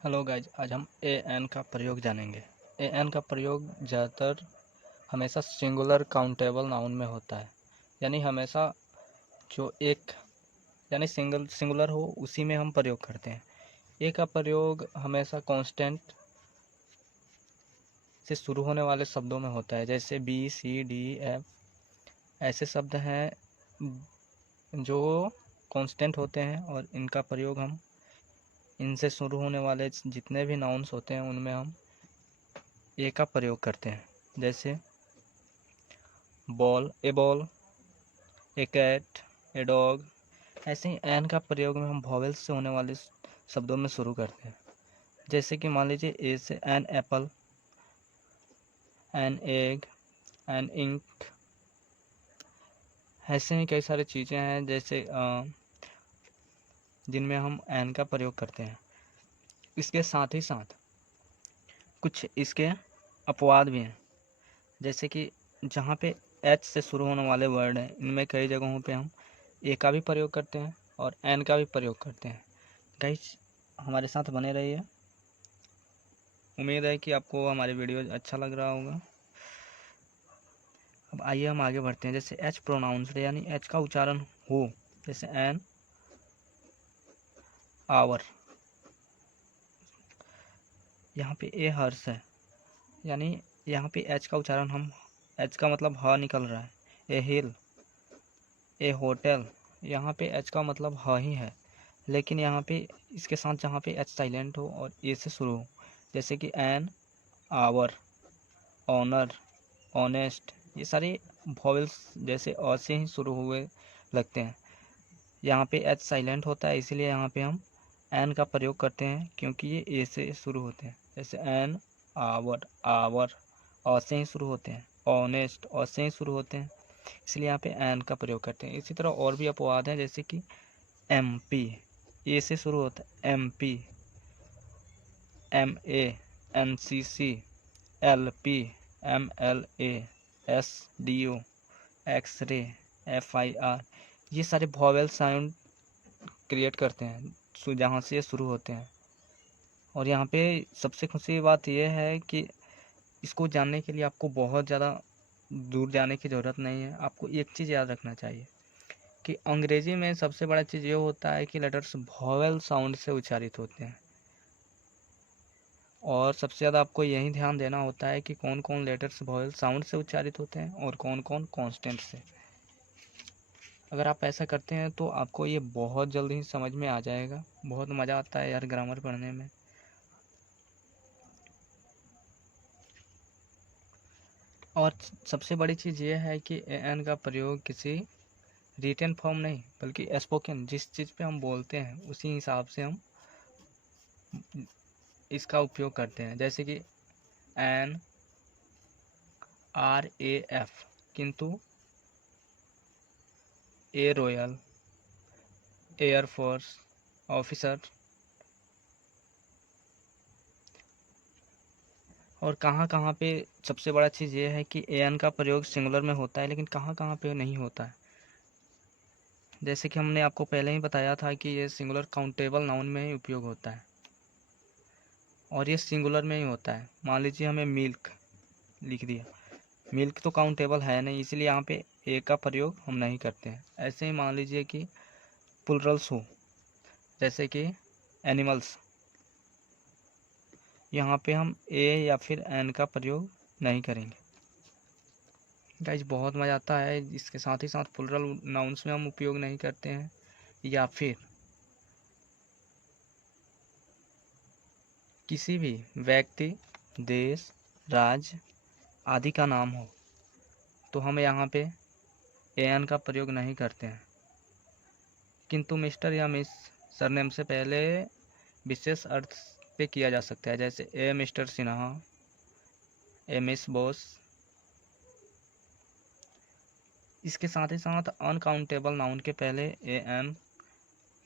Hello guys, आज हम A N का प्रयोग जानेंगे। ए एन का प्रयोग ज़्यादातर हमेशा सिंगुलर काउंटेबल नाउन में होता है, यानी हमेशा जो एक यानी सिंगुलर हो उसी में हम प्रयोग करते हैं। ए का प्रयोग हमेशा कांस्टेंट से शुरू होने वाले शब्दों में होता है, जैसे बी सी डी एफ। ऐसे शब्द हैं जो कांस्टेंट होते हैं और इनका प्रयोग हम इनसे शुरू होने वाले जितने भी नाउन्स होते हैं उनमें हम ए का प्रयोग करते हैं। जैसे ball, a cat, a dog. ऐसे ही एन का प्रयोग में हम वॉवेल्स से होने वाले शब्दों में शुरू करते हैं। जैसे कि मान लीजिए ए से an apple, an egg, an ink. ऐसे ही कई सारी चीज़ें हैं जैसे जिनमें हम एन का प्रयोग करते हैं। इसके साथ ही साथ कुछ इसके अपवाद भी हैं, जैसे कि जहाँ पे एच से शुरू होने वाले वर्ड हैं इनमें कई जगहों पे हम ए का भी प्रयोग करते हैं और एन का भी प्रयोग करते हैं। गाइस, हमारे साथ बने रहिए। उम्मीद है कि आपको हमारी वीडियो अच्छा लग रहा होगा। अब आइए हम आगे बढ़ते हैं। जैसे एच प्रोनाउंस्ड, यानी एच का उच्चारण हो, जैसे एन आवर। यहाँ पे ए हर्ष है, यानी यहाँ पे एच का उच्चारण हम एच का मतलब ह निकल रहा है। ए हिल, ए होटल। यहाँ पे एच का मतलब ह ही है, लेकिन यहाँ पे इसके साथ जहाँ पे एच साइलेंट हो और ए से शुरू हो, जैसे कि एन आवर, ऑनर, ऑनेस्ट। ये सारे वॉवेल्स जैसे अ से ही शुरू हुए लगते हैं। यहाँ पे एच साइलेंट होता है, इसीलिए यहाँ पे हम एन का प्रयोग करते हैं, क्योंकि ये ए से शुरू होते हैं। जैसे एन आवर, आवर अ से ही शुरू होते हैं। ऑनेस्ट अ से ही शुरू होते हैं, इसलिए यहाँ पे एन का प्रयोग करते हैं। इसी तरह और भी अपवाद हैं, जैसे कि एम पी, ए से शुरू होता है। M P, M A, N C C, L P, M L A, S D O, X ray, F I R. ये सारे वॉवेल साउंड क्रिएट करते हैं जहाँ से ये शुरू होते हैं। और यहाँ पे सबसे खुशी की बात यह है कि इसको जानने के लिए आपको बहुत ज़्यादा दूर जाने की ज़रूरत नहीं है। आपको एक चीज़ याद रखना चाहिए कि अंग्रेजी में सबसे बड़ा चीज़ ये होता है कि लेटर्स वॉवेल साउंड से उच्चारित होते हैं, और सबसे ज़्यादा आपको यही ध्यान देना होता है कि कौन कौन लेटर्स वॉवेल साउंड से उच्चारित होते हैं और कौन कौन कॉन्स्टेंट से। अगर आप ऐसा करते हैं तो आपको ये बहुत जल्द ही समझ में आ जाएगा। बहुत मज़ा आता है यार ग्रामर पढ़ने में। और सबसे बड़ी चीज़ ये है कि ए एन का प्रयोग किसी रिटन फॉर्म नहीं, बल्कि स्पोकन, जिस चीज़ पे हम बोलते हैं उसी हिसाब से हम इसका उपयोग करते हैं। जैसे कि एन आर ए एफ, किंतु ए रॉयल, एयरफोर्स ऑफिसर। और कहाँ कहाँ पे सबसे बड़ा चीज़ ये है कि ए एन का प्रयोग सिंगुलर में होता है, लेकिन कहाँ कहाँ पे नहीं होता है। जैसे कि हमने आपको पहले ही बताया था कि ये सिंगुलर काउंटेबल नाउन में ही उपयोग होता है, और ये सिंगुलर में ही होता है। मान लीजिए हमें मिल्क लिख दिया, मिल्क तो काउंटेबल है नहीं, इसीलिए यहाँ पे ए का प्रयोग हम नहीं करते हैं। ऐसे ही मान लीजिए कि प्लुरल्स हो, जैसे कि एनिमल्स, यहाँ पे हम ए या फिर एन का प्रयोग नहीं करेंगे। गाइज, बहुत मज़ा आता है। इसके साथ ही साथ प्लुरल नाउन्स में हम उपयोग नहीं करते हैं, या फिर किसी भी व्यक्ति, देश, राज्य आदि का नाम हो तो हम यहाँ पे ए एन का प्रयोग नहीं करते हैं, किंतु मिस्टर या मिस सरनेम से पहले विशेष अर्थ पे किया जा सकता है, जैसे ए मिस्टर सिन्हा, ए मिस बोस। इसके साथ ही साथ अनकाउंटेबल नाउन के पहले ए एन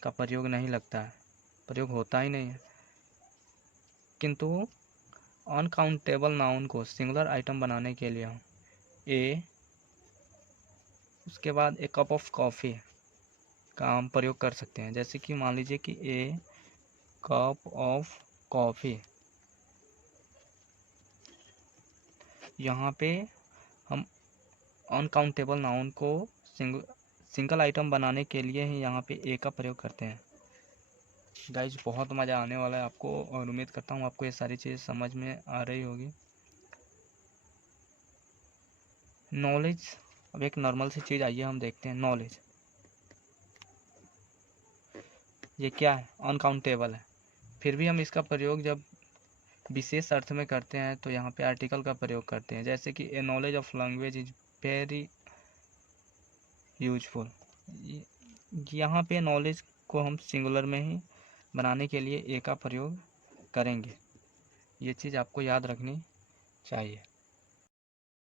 का प्रयोग नहीं लगता है, प्रयोग होता ही नहीं है। किंतु अनकाउंटेबल नाउन को सिंगुलर आइटम बनाने के लिए हम ए, उसके बाद ए कप ऑफ कॉफ़ी का हम प्रयोग कर सकते हैं। जैसे कि मान लीजिए कि ए कप ऑफ कॉफ़ी। यहाँ पे हम अनकाउंटेबल नाउन को सिंगल आइटम बनाने के लिए ही यहाँ पे ए का प्रयोग करते हैं। गाइज बहुत मज़ा आने वाला है आपको, और उम्मीद करता हूँ आपको ये सारी चीज़ समझ में आ रही होगी। नॉलेज, अब एक नॉर्मल सी चीज़ आइए हम देखते हैं। नॉलेज ये क्या है? अनकाउंटेबल है। फिर भी हम इसका प्रयोग जब विशेष अर्थ में करते हैं तो यहाँ पे आर्टिकल का प्रयोग करते हैं, जैसे कि ए knowledge of language is very useful. यहाँ पे नॉलेज को हम सिंगुलर में ही बनाने के लिए ए का प्रयोग करेंगे। ये चीज़ आपको याद रखनी चाहिए।